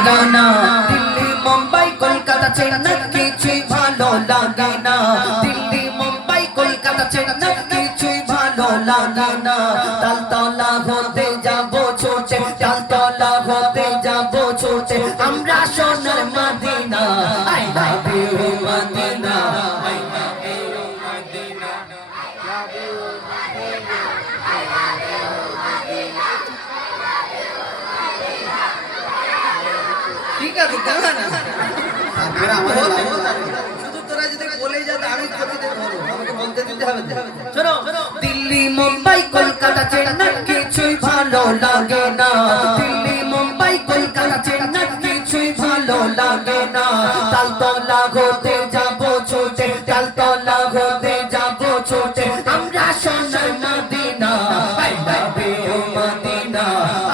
লাগে না দিল্লি মুম্বাই কলকাতা চেন্নাই কিছুই ভালো লাগে না দিল্লি মুম্বাই কলকাতা চেন্নাই কিছুই ভালো লাগে না তালতলা হতে যাবো ছোটে তালতলা হতে যাবো ছোটে আমরা সোনার Madina I love you Madina I love you Madina ঠিক আছে গানা না আমরা শুধু তোরা যদি বলে যা আমি কবি দেব আমাকে বলতে দিতে হবে শোনো দিল্লি মুম্বাই কলকাতা চেন্নাই কিছুই ভালো লাগে না দিল্লি মুম্বাই কলকাতা চেন্নাই কিছুই ভালো লাগে না তালতলা হতে যাবো ছোটে তালতলা হতে যাবো ছোটে আমরা সোনার Madina I love you Madina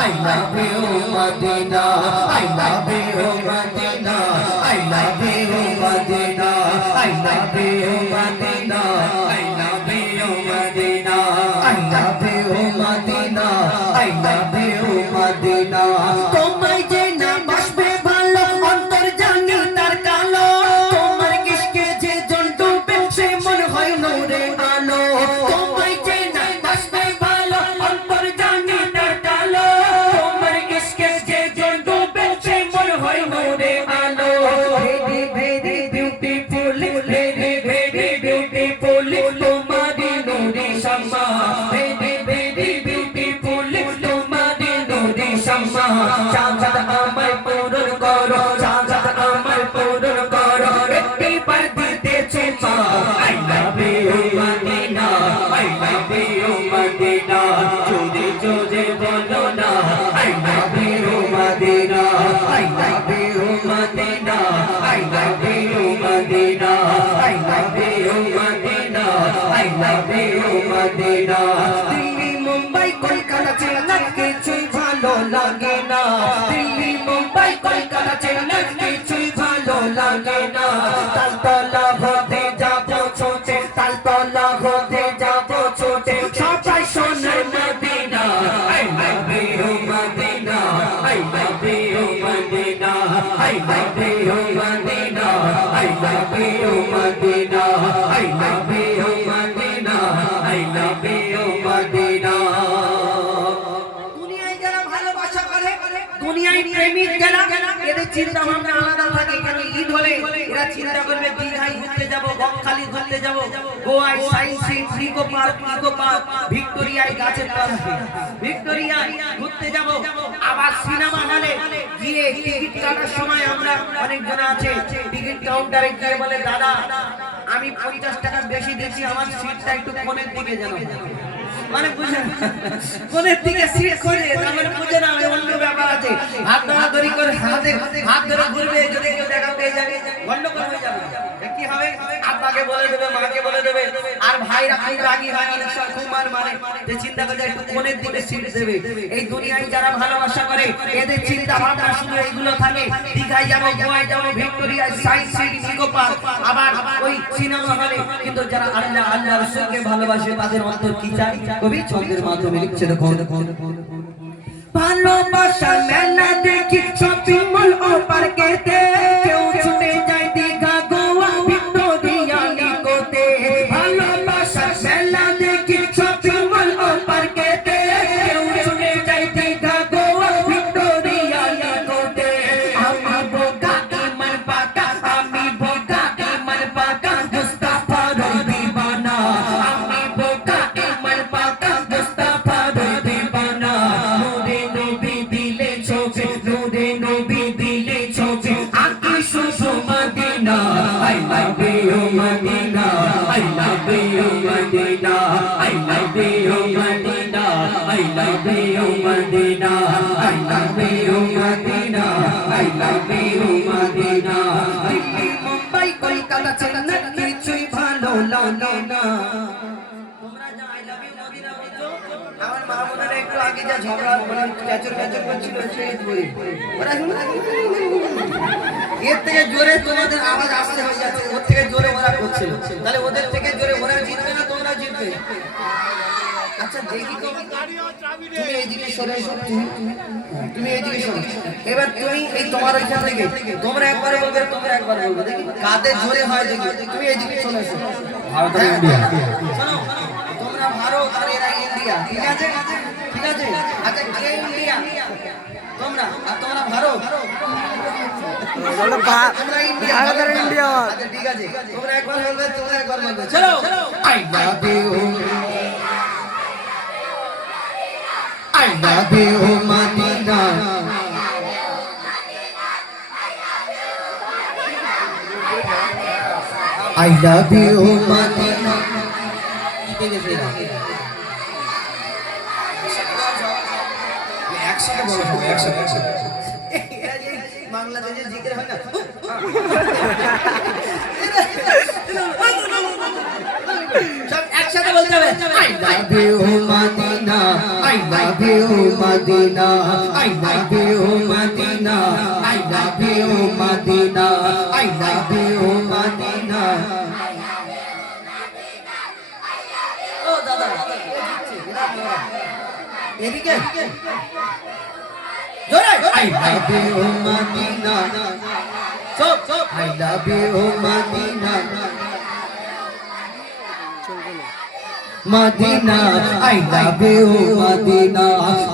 I love you Madina I love you Madina I love you Madina I love you Madina I love you Madina I love you Madina I love you Madina তোমায় যে না বাসবে ভালো অন্তর জানি তার কালো তোমার কিসকে যে জন ডুবে সে মন হয় নূরে আলো তোমায় যে না বাসবে ভালো অন্তর জানি তার কালো তোমার কিসকে যে জন ডুবে সে মন হয় নূরে আলো very very beautiful very very beautiful তোমারি নূরে শামা ভেরি ভেরি বিউটিফুল তোমারি নূরে শামা চাঁদ আমার পূরণ করো চাঁদ আমার পূরণ করো একটি বার দিতেছে মা I love you Madina I love you Madina জোরে জোরে বলো না I love you Madina I love you Madina I love you Madina I love you Madina I love you Madina Delhi Mumbai Kolkata Chennai কিছুই ভালো লাগে না দিল্লি মুম্বাই কলকাতা চেন্নাই কিছুই ভালো লাগে না তালতলা হতে যাবো ছোটে তালতলা হতে যাবো ছোটে সবাই সোনার Madina I love you Madina I love you Madina I love you Madina I love you Madina I love you Madina I love you Madina দুনিয়ায় যারা ভালোবাসা করে দুনিয়ায় প্রেমিক যারা এদের চিন্তা ভাবনা আলাদা থাকে এখানে ঈদ হলে এরা চিন্তা করবে দীঘায় ঘুরতে যাব বকখালি ঘুরতে যাব গোয়ায় সাইন্স সিটি ইকো পার্ক ভিক্টোরিয়ায় গাছের পাশে ভিক্টোরিয়ায় ঘুরতে যাব আবার সিনেমা হলে গিয়ে টিকিট কাটার সময় আমরা অনেকজন আছে টিকিট কাউন্টারে গিয়ে বলে দাদা আমি 50 টাকা বেশি দিচ্ছি আমার সিটটা একটু কোণের দিকে জানো মানে বুঝেন কোণের দিকে সিট খোঁজে তার মানে বুঝে না অন্য ব্যাপার আছে হাত ধরাধরি করে হাত ধরে ঘুরবে যদি কেউ দেখা পেয়ে যাবে গন্ডগোল হয়ে যাবে কি হবে আব্বাকে বলে দেবে মাকে বলে দেবে আর ভাইরা খুব রাগী হয় অনেক সময় খুব মার মারে যে চিন্তা করে একটু কোণের দিকে সিট দেবে এই দুনিয়ায় যারা ভালোবাসা করে এদের চিন্তা ভাবনা শুধু এইগুলো থাকে দীঘায় যাবো গোয়ায় যাবো ভিক্টোরিয়ায় সাইন্স সিটি ইকো পার্ক আবার ওই সিনেমা হলে কিন্তু যারা আল্লাহ আল্লাহ রাসূলকে ভালোবাসে তাদের অন্তর কি চায় কবি ছন্দের মাধ্যমে লিখছে দেখো ভালোবাসার মেলা দেখি শপিং মল ও পার্কেতে কেউ ছুটে যায় দীঘা গোয়া ভিক্টোরিয়া ইকোতে ভালোবাসার মেলা দেখি শপিং মল ও পার্কেতে কেউ ছুটে যায় দীঘা গোয়া ভিক্টোরিয়া ইকোতে আমি বোকা ইমান পাকা আমি বোকা ইমান পাকা মুস্তাফা রই দিবানা আমি বোকা ইমান পাকা মুস্তাফা রই দিবানা নূরে নবী দিলে ছবি নূরে নবী দিলে ছবি আকি শুধু Madina I love you Madina I love you Madina I love you Madina I love you Madina I love you Madina I love you Madina Delhi Mumbai Kolkata Chennai কিছুই ভালো লাগে না তোমরা যা আই লাভ ইউ মদিনা বলছো আমার মা বোনেরা একটু আগে যা ঝগড়া মানে ক্যাচর ক্যাচর করছিল সেই বই ওরা এর থেকে জোরে তোমাদের আওয়াজ আসতে হয়ে যাচ্ছে ওর থেকে জোরে ওরা করছিল তাহলে ওদের থেকে জোরে ওরা জিতবে না তোমরা জিতবে আচ্ছা আচ্ছা দেখি তো, তুমি এইদিকে সরে এসো, তুমি এইদিকে সরো। এবার তুমি এই তোমার ওইখান থেকে তোমরা একবার বলবে, তোমরা একবার বলবে, দেখি কাদের জোরে হয় দেখি। তুমি এইদিকে চলে এসো। ভারত আর ইন্ডিয়া, শোনো তোমরা ভারত আর এরা ইন্ডিয়া, ঠিক আছে ঠিক আছে। আচ্ছা কে ইন্ডিয়া? তোমরা, আর তোমরা ভারত। তোমরা ইন্ডিয়া, ভারত আর ইন্ডিয়া। আচ্ছা ঠিক আছে, তোমরা একবার বলবে, তোমরা একবার বলবে। চলো। I love you, I love you, Madina. I love you, Madina. একসাথে বলো, একসাথে বাংলাদেশে জিকির হয় না। সব একসাথে বলতে হবে। I love you, Madina. I love you, Madina. I love you, Madina. I love you, Madina. I love you, Madina. ও দাদা, এদিকে জোরে। I love you, Madina. চুপ চুপ। I love you, Madina. Madina, I love you, Madina.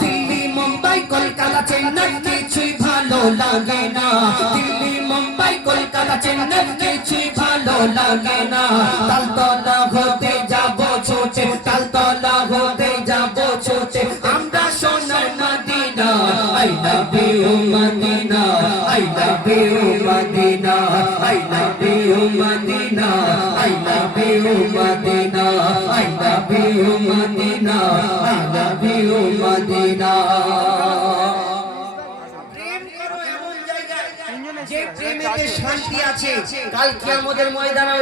Delhi Mumbai Kolkata Chennai কিছুই ভালো লাগে না। দিল্লি মুম্বাই কলকাতা চেন্নাই কিছুই ভালো লাগে না। তালতলা হতে যাব ছোটে, তালতলা হতে যাব ছোটে, আমরা সোনার Medina. I love you, Madina. I love you, Madina. I love you, Madina. I love you, Madina. I love you, Madina. I love you, Madina. প্রেম করো এমন জায়গায় যে প্রেমেতে শান্তি আছে। কাল কিয়ামতের ময়দানে